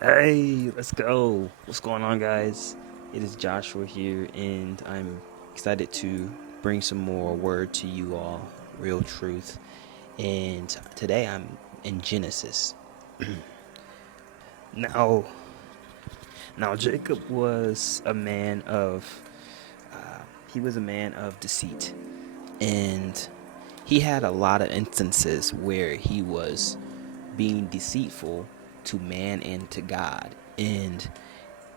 Hey, let's go. What's going on, guys? It is Joshua here, and I'm excited to bring some more word to you all, real truth. And today I'm in Genesis. Now, now Jacob was a man of he was a man of deceit, and he had a lot of instances where he was being deceitful to man and to God. And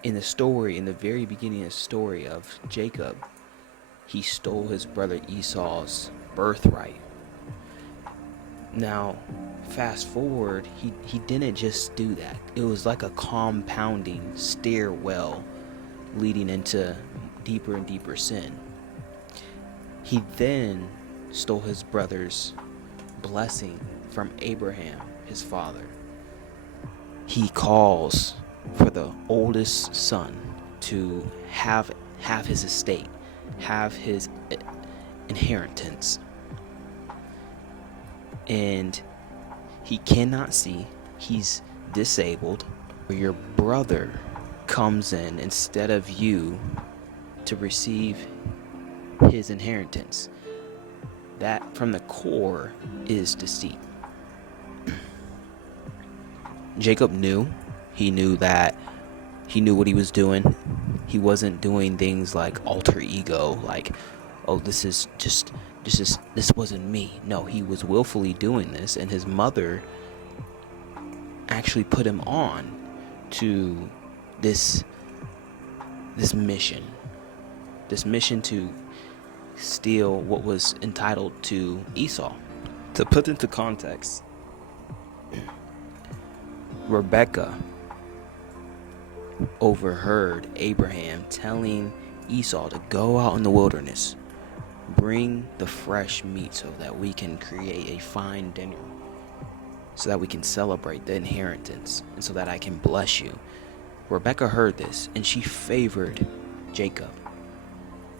in the story, in the very beginning of the story of Jacob, he stole his brother Esau's birthright. Now, fast forward, he didn't just do that. It was like a compounding stairwell leading into deeper and deeper sin. He then stole his brother's blessing from Abraham, his father. He calls for the oldest son to have his estate, have his inheritance. And he cannot see, he's disabled. Your brother comes in instead of you to receive his inheritance. That from the core is deceit. Jacob knew. He knew that he knew what he was doing. He wasn't doing things like alter ego, like, oh, this wasn't me. No, he was willfully doing this, and his mother actually put him on to this this mission. This mission to steal what was entitled to Esau. To put into context, Rebecca overheard Abraham telling Esau to go out in the wilderness, bring the fresh meat so that we can create a fine dinner, so that we can celebrate the inheritance, and so that I can bless you. Rebecca heard this, and she favored Jacob,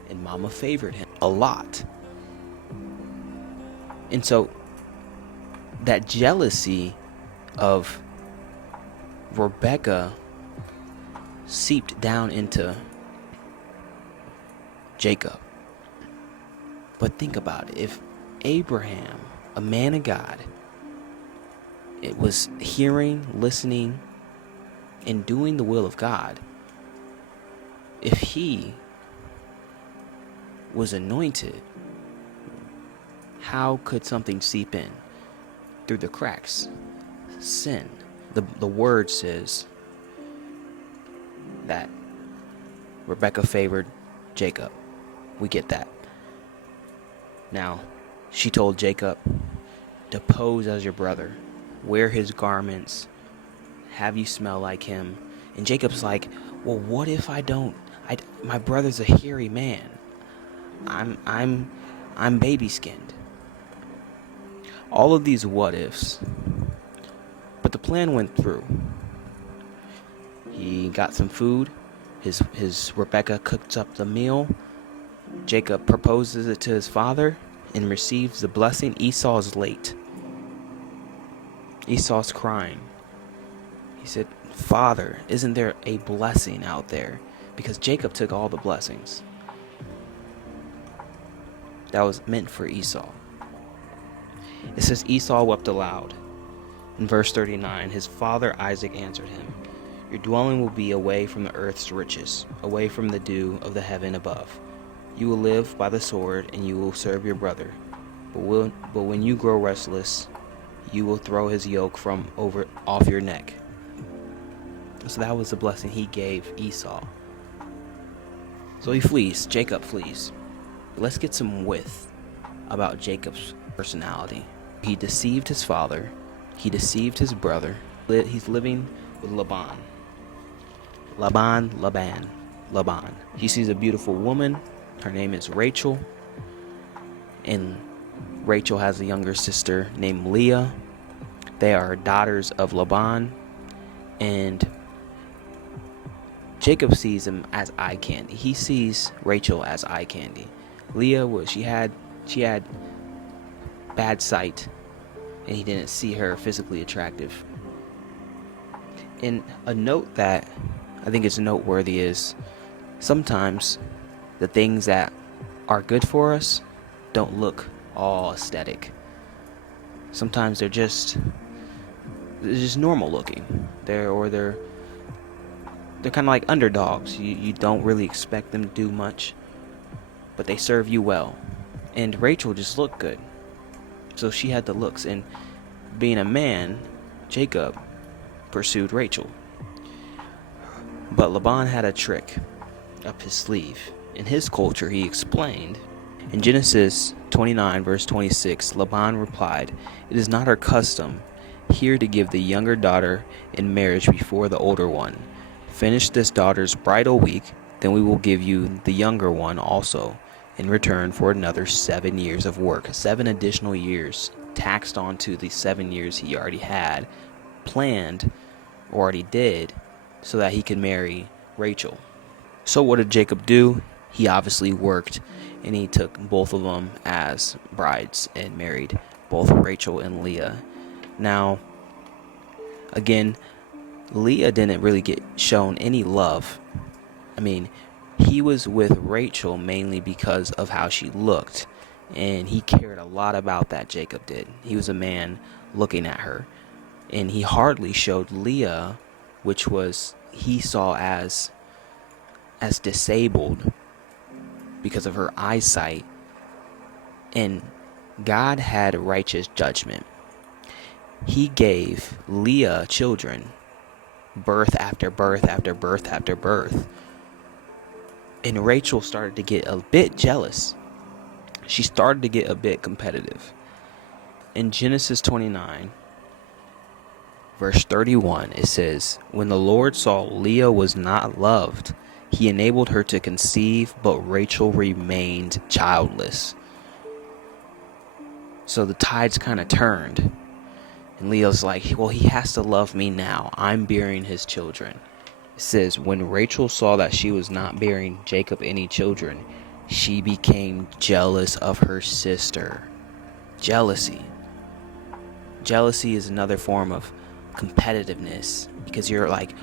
and Mama favored him a lot. And so that jealousy of Rebecca seeped down into Jacob. But think about it. If Abraham, a man of God, it was hearing, listening, and doing the will of God, if he was anointed, how could something seep in through the cracks? Sin. The word says that Rebecca favored Jacob. We get that. Now, she told Jacob to pose as your brother, wear his garments, have you smell like him. And Jacob's like, well, what if I don't? My brother's a hairy man. I'm baby skinned. All of these what ifs. But the plan went through. He got some food. His Rebecca cooked up the meal. Jacob proposes it to his father and receives the blessing. Esau's late. Esau's crying. He said, Father, isn't there a blessing out there? Because Jacob took all the blessings that was meant for Esau. It says Esau wept aloud. In verse 39, his father Isaac answered him, your dwelling will be away from the earth's riches, away from the dew of the heaven above. You will live by the sword, and you will serve your brother. But when you grow restless, you will throw his yoke off your neck. So that was the blessing he gave Esau. So he flees. Jacob flees. Let's get some width about Jacob's personality. He deceived his father. He deceived his brother. He's living with Laban. Laban. He sees a beautiful woman. Her name is Rachel. And Rachel has a younger sister named Leah. They are daughters of Laban. And Jacob sees them as eye candy. He sees Rachel as eye candy. Leah she had bad sight, and he didn't see her physically attractive. And a note that I think is noteworthy is sometimes the things that are good for us don't look all aesthetic. Sometimes they're just normal looking. They're kind of like underdogs. You don't really expect them to do much, but they serve you well. And Rachel just looked good, so she had the looks. And being a man, Jacob pursued Rachel. But Laban had a trick up his sleeve. In his culture, he explained. In Genesis 29, verse 26, Laban replied, "It is not our custom here to give the younger daughter in marriage before the older one. Finish this daughter's bridal week, then we will give you the younger one also in return for another 7 years of work." 7 additional years taxed onto the 7 years he already had planned or already did so that he could marry Rachel. So what did Jacob do? He obviously worked, and he took both of them as brides and married both Rachel and Leah. Now, again, Leah didn't really get shown any love. I mean, he was with Rachel mainly because of how she looked, and he cared a lot about that, Jacob did. He was a man looking at her, and he hardly showed Leah, which was he saw as disabled because of her eyesight. And God had righteous judgment. He gave Leah children, birth after birth after birth after birth. And Rachel started to get a bit jealous. She started to get a bit competitive. In Genesis 29, verse 31, it says, "When the Lord saw Leah was not loved, he enabled her to conceive, but Rachel remained childless." So the tides kind of turned. And Leah's like, well, he has to love me now. I'm bearing his children. It says, when Rachel saw that she was not bearing Jacob any children, she became jealous of her sister. Jealousy. Jealousy is another form of competitiveness, because you're like,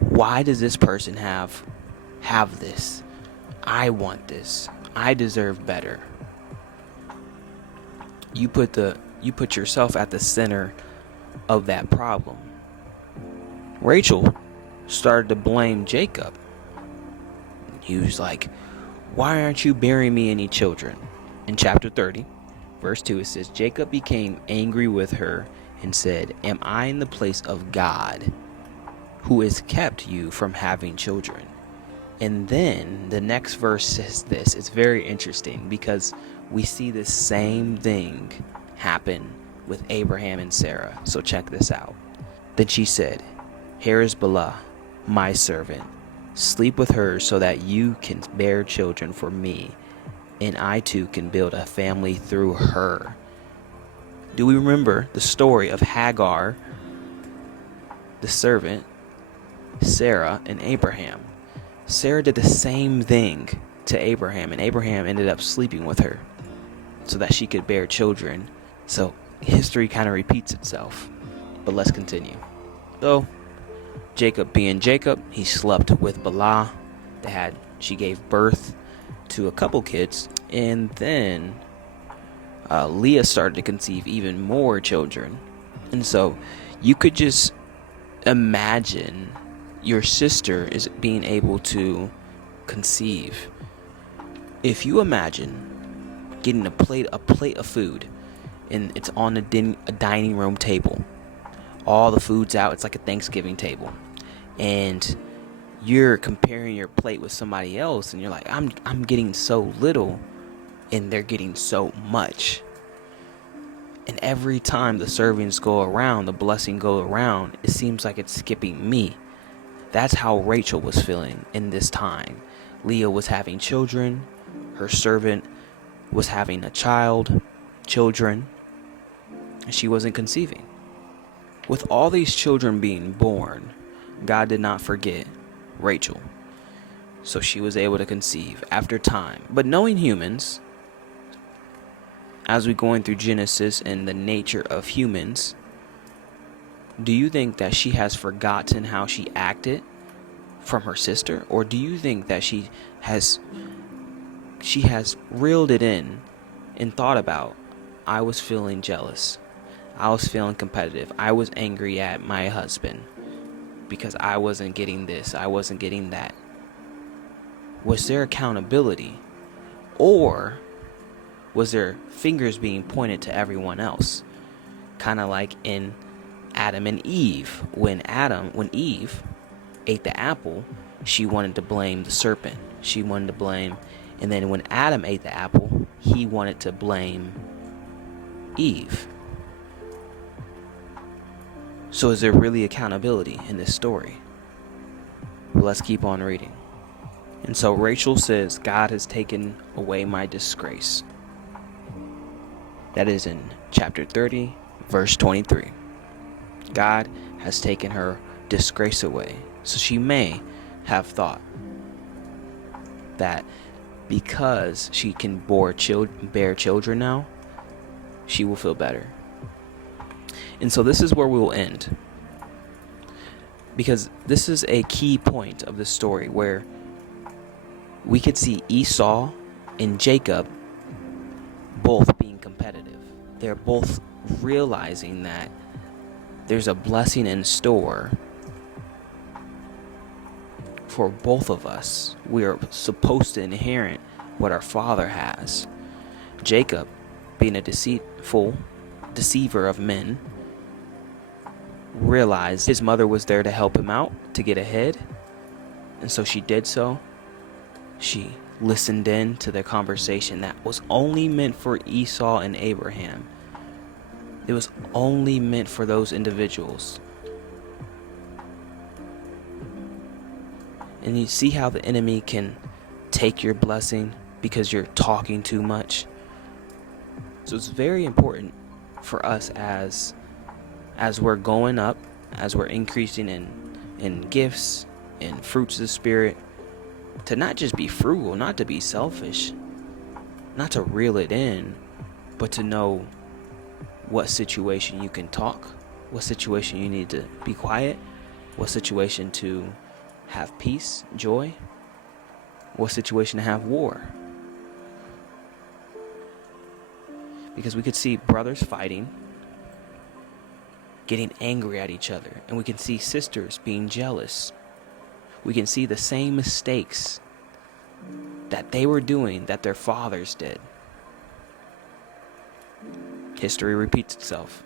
why does this person have this? I want this. I deserve better. You put yourself at the center of that problem. Rachel started to blame Jacob. He was like, why aren't you bearing me any children? In chapter 30, verse 2, it says, Jacob became angry with her and said, am I in the place of God, who has kept you from having children? And then the next verse says this. It's very interesting because we see this same thing happen with Abraham and Sarah. So check this out. Then she said, here is Bilhah, my servant. Sleep with her so that you can bear children for me, and I too can build a family through her. Do we remember the story of Hagar, the servant, Sarah, and Abraham? Sarah did the same thing to Abraham, and Abraham ended up sleeping with her so that she could bear children. So history kind of repeats itself. But let's continue. So Jacob being Jacob, he slept with Bilhah. She gave birth to a couple kids, and then Leah started to conceive even more children. And so you could just imagine your sister is being able to conceive. If you imagine getting a plate of food, and it's on a dining room table, all the food's out, it's like a Thanksgiving table, and you're comparing your plate with somebody else, and you're like, I'm getting so little and they're getting so much. And every time the servings go around, the blessing go around, it seems like it's skipping me. That's how Rachel was feeling in this time. Leah was having children. Her servant was having children, and she wasn't conceiving. With all these children being born, God did not forget Rachel. So she was able to conceive after time. But knowing humans, as we're going through Genesis and the nature of humans, Do you think that she has forgotten how she acted from her sister? Or do you think that she has reeled it in and thought about, I was feeling jealous, I was feeling competitive, I was angry at my husband because I wasn't getting this, I wasn't getting that? Was there accountability? Or was there fingers being pointed to everyone else? Kind of like in Adam and Eve. When Eve ate the apple, she wanted to blame the serpent. She wanted to blame, and then when Adam ate the apple, he wanted to blame Eve. So is there really accountability in this story? Well, let's keep on reading. And so Rachel says, God has taken away my disgrace. That is in chapter 30, verse 23. God has taken her disgrace away. So she may have thought that because she can bear children now, she will feel better. And so this is where we will end, because this is a key point of the story where we could see Esau and Jacob both being competitive. They're both realizing that there's a blessing in store for both of us. We are supposed to inherit what our father has. Jacob, being a deceiver of men, realized his mother was there to help him out, to get ahead, and so she did so. She listened in to their conversation that was only meant for Esau and Abraham. It was only meant for those individuals. And you see how the enemy can take your blessing because you're talking too much. So it's very important for us as we're going up, as we're increasing in gifts and fruits of the Spirit, to not just be frugal, not to be selfish, not to reel it in, but to know what situation you can talk, what situation you need to be quiet, what situation to have peace, joy, what situation to have war. Because we could see brothers fighting, getting angry at each other, and we can see sisters being jealous. We can see the same mistakes that they were doing that their fathers did. History repeats itself.